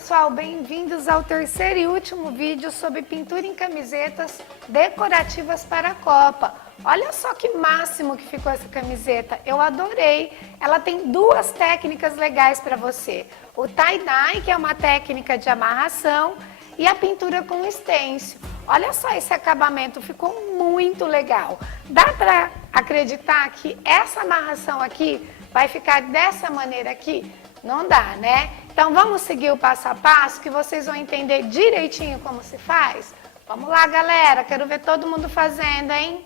pessoal, bem-vindos ao terceiro e último vídeo sobre pintura em camisetas decorativas para a Copa. Olha só que máximo que ficou essa camiseta, eu adorei. Ela tem duas técnicas legais para você. O tie-dye, que é uma técnica de amarração, e a pintura com stencil. Olha só esse acabamento, ficou muito legal. Dá para acreditar que essa amarração aqui vai ficar dessa maneira aqui? Não dá, né? Então vamos seguir o passo a passo que vocês vão entender direitinho como se faz? Vamos lá, galera, quero ver todo mundo fazendo, hein?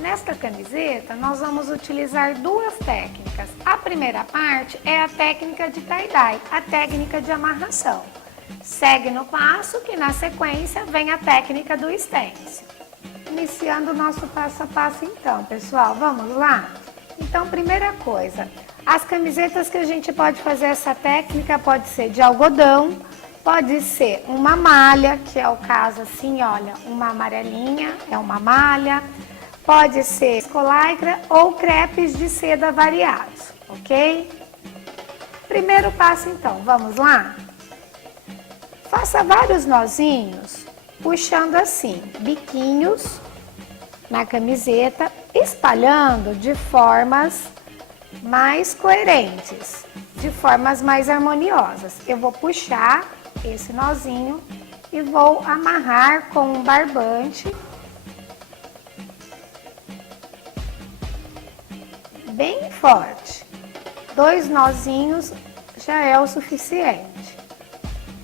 Nesta camiseta, nós vamos utilizar duas técnicas. A primeira parte é a técnica de tie-dye, a técnica de amarração. Segue no passo que na sequência vem a técnica do stencil. Iniciando o nosso passo a passo então, pessoal, vamos lá? Então, primeira coisa, as camisetas que a gente pode fazer essa técnica pode ser de algodão, pode ser uma malha, que é o caso assim, olha, uma amarelinha, é uma malha, pode ser escolaicra ou crepes de seda variados, ok? Primeiro passo então, vamos lá? Faça vários nozinhos, puxando assim, biquinhos na camiseta, espalhando de formas mais coerentes, de formas mais harmoniosas. Eu vou puxar esse nozinho e vou amarrar com um barbante bem forte. 2 nozinhos já é o suficiente.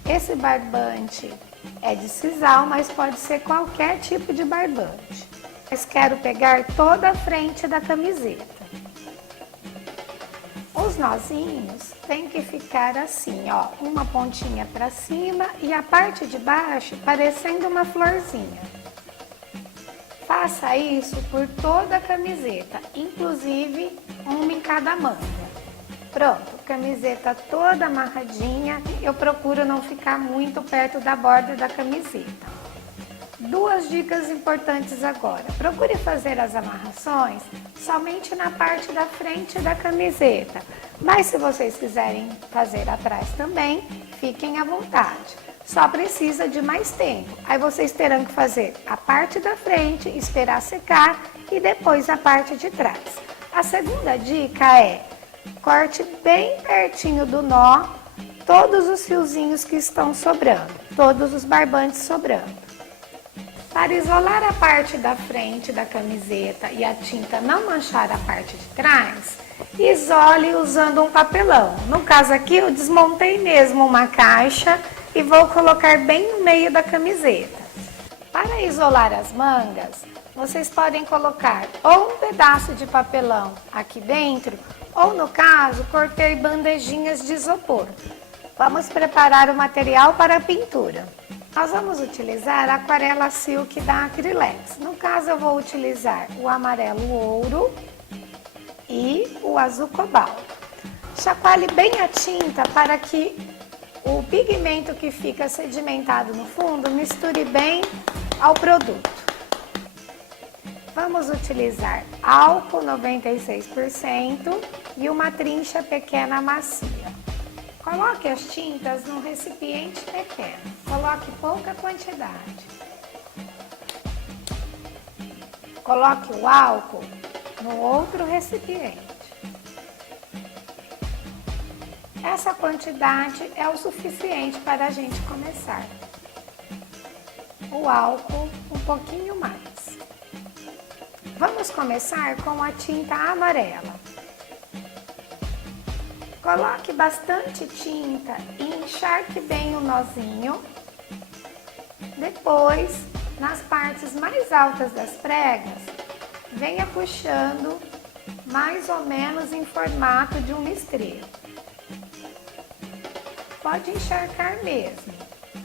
Esse barbante é de sisal, mas pode ser qualquer tipo de barbante. Mas quero pegar toda a frente da camiseta. Os nozinhos tem que ficar assim, ó, uma pontinha para cima e a parte de baixo parecendo uma florzinha. Faça isso por toda a camiseta, inclusive uma em cada manga. Pronto, camiseta toda amarradinha, eu procuro não ficar muito perto da borda da camiseta. Duas dicas importantes agora. Procure fazer as amarrações somente na parte da frente da camiseta. Mas se vocês quiserem fazer atrás também, fiquem à vontade. Só precisa de mais tempo. Aí vocês terão que fazer a parte da frente, esperar secar e depois a parte de trás. A segunda dica é: corte bem pertinho do nó todos os fiozinhos que estão sobrando, todos os barbantes sobrando. Para isolar a parte da frente da camiseta e a tinta não manchar a parte de trás, isole usando um papelão. No caso aqui eu desmontei mesmo uma caixa e vou colocar bem no meio da camiseta. Para isolar as mangas, vocês podem colocar ou um pedaço de papelão aqui dentro, ou no caso, cortei bandejinhas de isopor. Vamos preparar o material para a pintura. Nós vamos utilizar a aquarela silk da Acrylex. No caso, eu vou utilizar o amarelo ouro e o azul cobalto. Chacoalhe bem a tinta para que o pigmento que fica sedimentado no fundo misture bem ao produto. Vamos utilizar álcool 96% e uma trincha pequena macia. Coloque as tintas num recipiente pequeno. Coloque pouca quantidade. Coloque o álcool no outro recipiente. Essa quantidade é o suficiente para a gente começar. O álcool um pouquinho mais. Vamos começar com a tinta amarela. Coloque bastante tinta e encharque bem o nozinho. Depois, nas partes mais altas das pregas, venha puxando mais ou menos em formato de um listreiro. Pode encharcar mesmo.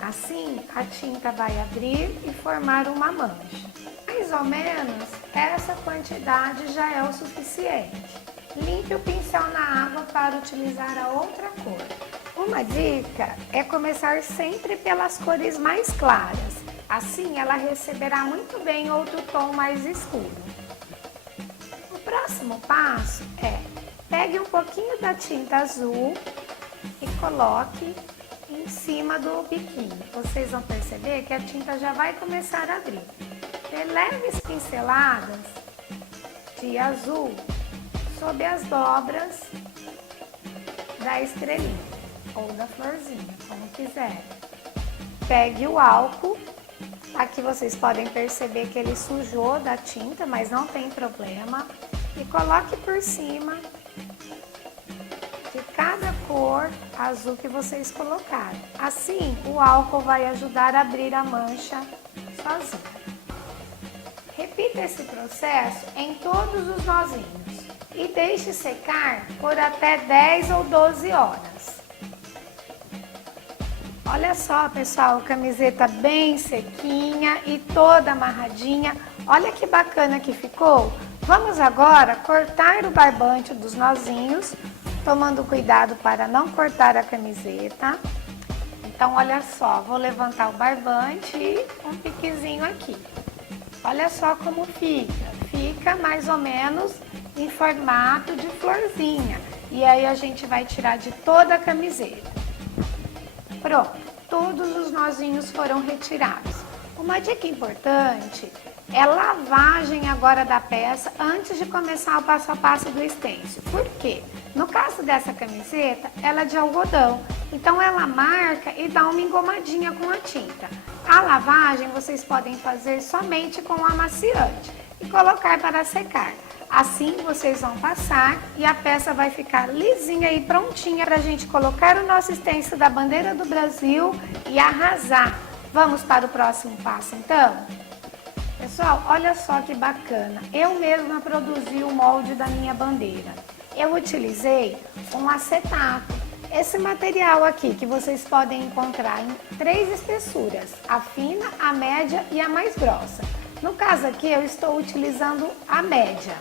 Assim, a tinta vai abrir e formar uma mancha. Mais ou menos, essa quantidade já é o suficiente. Limpe o pincel na água para utilizar a outra cor. Uma dica é começar sempre pelas cores mais claras. Assim, ela receberá muito bem outro tom mais escuro. O próximo passo é Pegue um pouquinho da tinta azul e coloque em cima do biquinho. Vocês vão perceber que a tinta já vai começar a abrir. Dê leves pinceladas de azul sobre as dobras da estrelinha ou da florzinha, como quiser. Pegue o álcool, aqui vocês podem perceber que ele sujou da tinta, mas não tem problema, e coloque por cima de cada cor azul que vocês colocarem. Assim, o álcool vai ajudar a abrir a mancha sozinho. Repita esse processo em todos os nozinhos e deixe secar por até 10 ou 12 horas. Olha só, pessoal, camiseta bem sequinha e toda amarradinha. Olha que bacana que ficou. Vamos agora cortar o barbante dos nozinhos, tomando cuidado para não cortar a camiseta. Então, olha só, vou levantar o barbante e um piquezinho aqui. Olha só como fica. Fica mais ou menos em formato de florzinha. E aí a gente vai tirar de toda a camiseta. Pronto, todos os nozinhos foram retirados. Uma dica importante é a lavagem agora da peça antes de começar o passo a passo do stencil. Por quê? No caso dessa camiseta, ela é de algodão, então ela marca e dá uma engomadinha com a tinta. A lavagem vocês podem fazer somente com o amaciante e colocar para secar. Assim vocês vão passar e a peça vai ficar lisinha e prontinha para a gente colocar o nosso stencil da bandeira do Brasil e arrasar. Vamos para o próximo passo então? Pessoal, olha só que bacana, eu mesma produzi o molde da minha bandeira. Eu utilizei um acetato, esse material aqui que vocês podem encontrar em 3 espessuras, a fina, a média e a mais grossa. No caso aqui eu estou utilizando a média.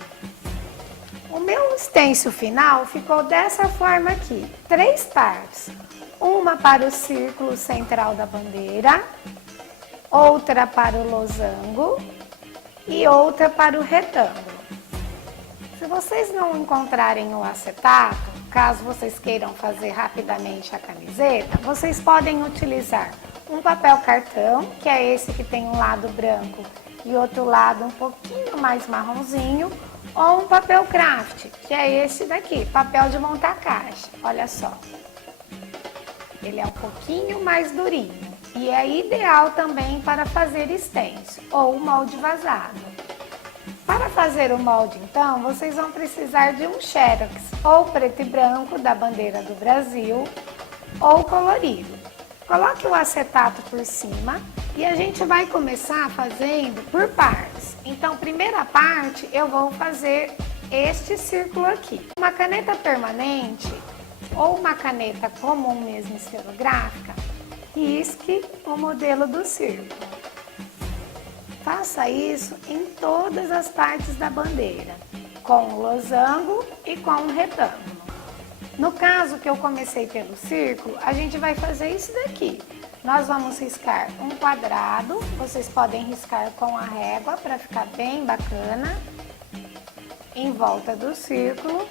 O meu stencil final ficou dessa forma aqui, 3 partes. Uma para o círculo central da bandeira, outra para o losango e outra para o retângulo. Se vocês não encontrarem o acetato, caso vocês queiram fazer rapidamente a camiseta, vocês podem utilizar um papel cartão, que é esse que tem um lado branco e outro lado um pouquinho mais marronzinho, ou um papel craft, que é esse daqui, papel de montar caixa. Olha só, ele é um pouquinho mais durinho e é ideal também para fazer stencil ou molde vazado. Para fazer o molde, então, vocês vão precisar de um xerox ou preto e branco da bandeira do Brasil ou colorido. Coloque o acetato por cima e a gente vai começar fazendo por partes. Então, primeira parte, eu vou fazer este círculo aqui. Uma caneta permanente ou uma caneta comum mesmo esferográfica, risque o modelo do círculo. Faça isso em todas as partes da bandeira, com o losango e com o retângulo. No caso que eu comecei pelo círculo, a gente vai fazer isso daqui. Nós vamos riscar um quadrado, vocês podem riscar com a régua para ficar bem bacana, em volta do círculo.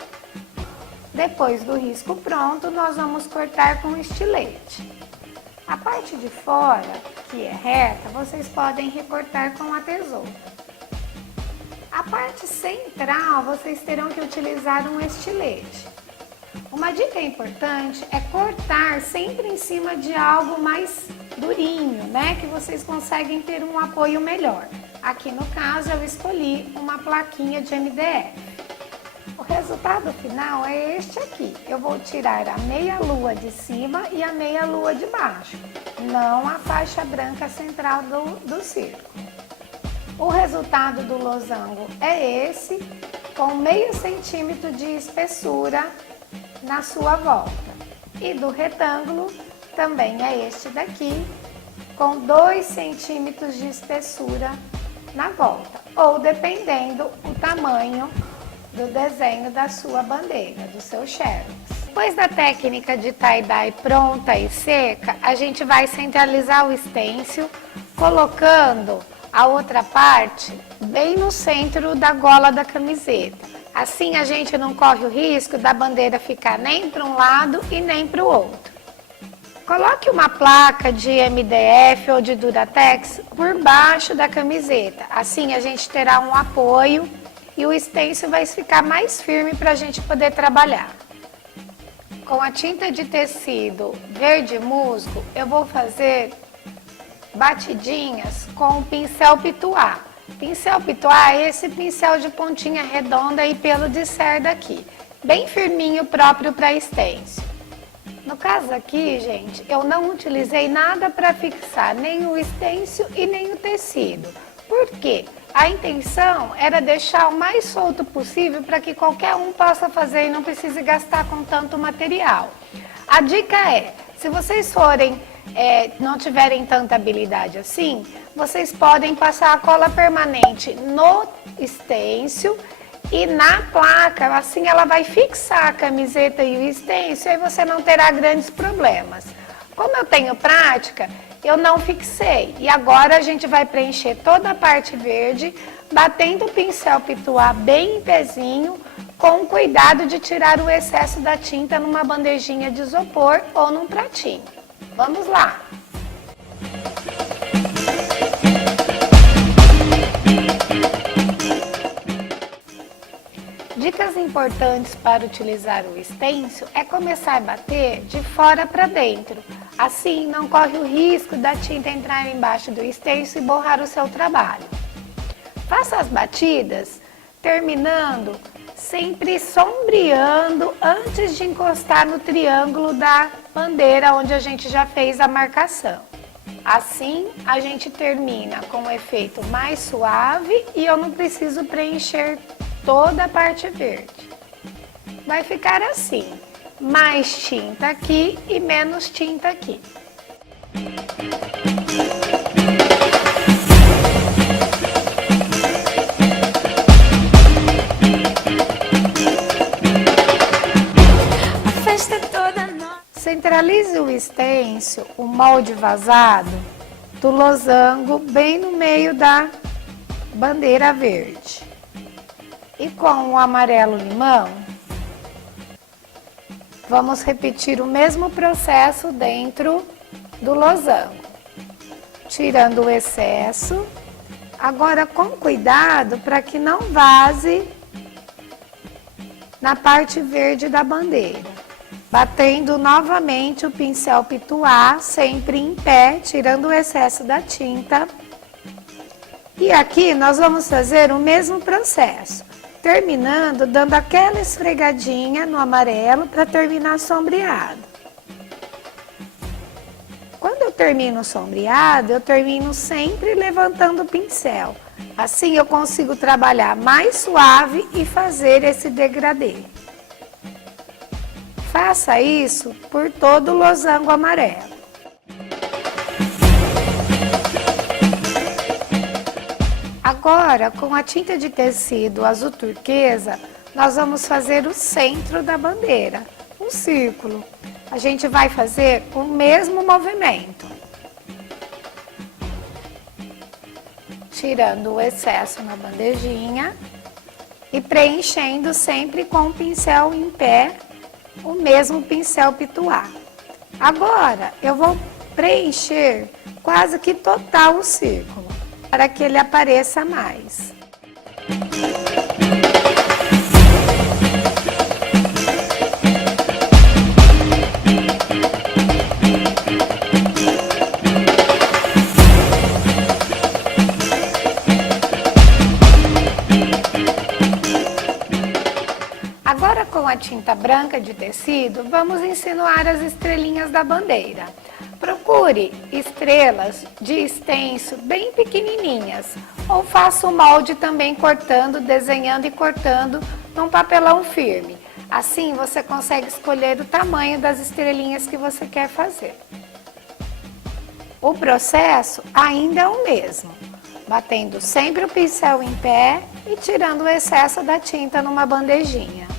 Depois do risco pronto, nós vamos cortar com estilete. A parte de fora, que é reta, vocês podem recortar com a tesoura. A parte central, vocês terão que utilizar um estilete. Uma dica importante é cortar sempre em cima de algo mais durinho, né? Que vocês conseguem ter um apoio melhor. Aqui no caso, eu escolhi uma plaquinha de MDF. O resultado final é este aqui. Eu vou tirar a meia lua de cima e a meia lua de baixo, não a faixa branca central do círculo. O resultado do losango é esse, com meio centímetro de espessura na sua volta. E do retângulo também é este daqui, com 2 centímetros de espessura na volta, ou dependendo o tamanho do desenho da sua bandeira, do seu xerox. Depois da técnica de tie-dye pronta e seca, a gente vai centralizar o stencil, colocando a outra parte bem no centro da gola da camiseta. Assim a gente não corre o risco da bandeira ficar nem para um lado e nem para o outro. Coloque uma placa de MDF ou de Duratex por baixo da camiseta. Assim a gente terá um apoio e o stencil vai ficar mais firme para a gente poder trabalhar. Com a tinta de tecido verde musgo, eu vou fazer batidinhas com o pincel pituá. Pincel pituá é esse pincel de pontinha redonda e pelo de cerda aqui, bem firminho, próprio para stencil. No caso aqui, gente, eu não utilizei nada para fixar, nem o stencil e nem o tecido. Por quê? A intenção era deixar o mais solto possível para que qualquer um possa fazer e não precise gastar com tanto material. A dica é, se vocês não tiverem tanta habilidade assim, vocês podem passar a cola permanente no stencil e na placa, assim ela vai fixar a camiseta e o stencil e você não terá grandes problemas. Como eu tenho prática, eu não fixei. E agora a gente vai preencher toda a parte verde, batendo o pincel pituá bem em pezinho, com cuidado de tirar o excesso da tinta numa bandejinha de isopor ou num pratinho. Vamos lá! Dicas importantes para utilizar o stencil é começar a bater de fora para dentro. Assim, não corre o risco da tinta entrar embaixo do stencil e borrar o seu trabalho. Faça as batidas terminando sempre sombreando antes de encostar no triângulo da bandeira onde a gente já fez a marcação. Assim, a gente termina com um efeito mais suave e eu não preciso preencher toda a parte verde. Vai ficar assim, mais tinta aqui e menos tinta aqui. A festa toda nossa. Centralize o stencil, o molde vazado, do losango bem no meio da bandeira verde. E com o amarelo limão, vamos repetir o mesmo processo dentro do losango, tirando o excesso. Agora com cuidado para que não vaze na parte verde da bandeira. Batendo novamente o pincel pituá, sempre em pé, tirando o excesso da tinta. E aqui nós vamos fazer o mesmo processo. Terminando, dando aquela esfregadinha no amarelo para terminar sombreado. Quando eu termino sombreado, eu termino sempre levantando o pincel. Assim eu consigo trabalhar mais suave e fazer esse degradê. Faça isso por todo o losango amarelo. Agora, com a tinta de tecido azul turquesa, nós vamos fazer o centro da bandeira, um círculo. A gente vai fazer o mesmo movimento, tirando o excesso na bandejinha e preenchendo sempre com o pincel em pé, o mesmo pincel pituá. Agora, eu vou preencher quase que total o círculo, para que ele apareça mais. Agora com a tinta branca de tecido, vamos insinuar as estrelinhas da bandeira. Procure estrelas de stencil bem pequenininhas ou faça o molde também cortando, desenhando e cortando num papelão firme. Assim você consegue escolher o tamanho das estrelinhas que você quer fazer. O processo ainda é o mesmo, batendo sempre o pincel em pé e tirando o excesso da tinta numa bandejinha.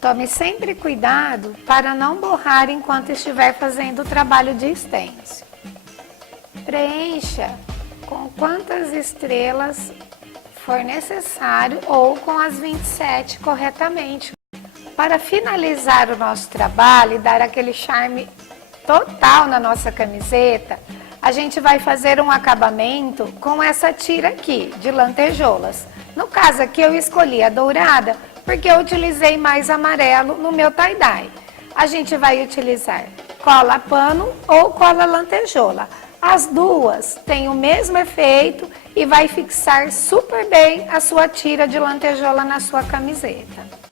Tome sempre cuidado para não borrar enquanto estiver fazendo o trabalho de stencil. Preencha com quantas estrelas for necessário ou com as 27 corretamente. Para finalizar o nosso trabalho e dar aquele charme total na nossa camiseta, a gente vai fazer um acabamento com essa tira aqui, de lantejoulas. No caso aqui eu escolhi a dourada, porque eu utilizei mais amarelo no meu tie-dye. A gente vai utilizar cola pano ou cola lantejoula. As duas têm o mesmo efeito e vai fixar super bem a sua tira de lantejoula na sua camiseta.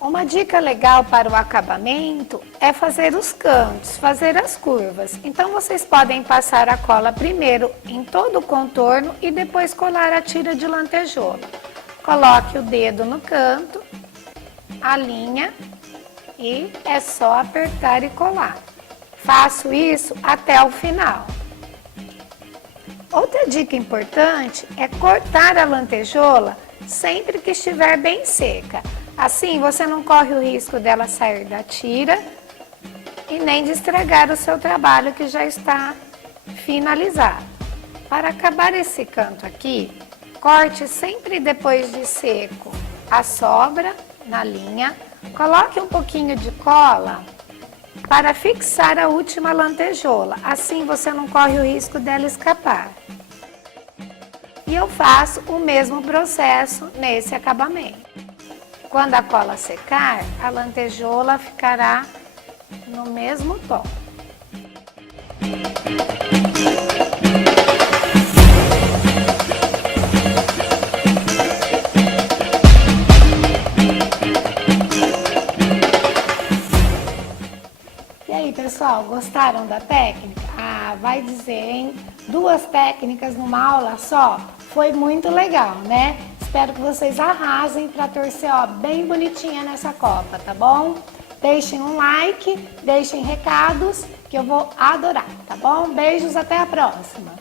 Uma dica legal para o acabamento é fazer os cantos, fazer as curvas. Então vocês podem passar a cola primeiro em todo o contorno e depois colar a tira de lantejoula. Coloque o dedo no canto, alinha e é só apertar e colar. Faço isso até o final. Outra dica importante é cortar a lantejoula sempre que estiver bem seca. Assim, você não corre o risco dela sair da tira e nem de estragar o seu trabalho que já está finalizado. Para acabar esse canto aqui, corte sempre depois de seco a sobra na linha, coloque um pouquinho de cola para fixar a última lantejoula. Assim, você não corre o risco dela escapar. E eu faço o mesmo processo nesse acabamento. Quando a cola secar, a lantejoula ficará no mesmo tom. E aí, pessoal, gostaram da técnica? Ah, vai dizer, hein? 2 técnicas numa aula só? Foi muito legal, né? Espero que vocês arrasem para torcer, ó, bem bonitinha nessa Copa, tá bom? Deixem um like, deixem recados, que eu vou adorar, tá bom? Beijos, até a próxima!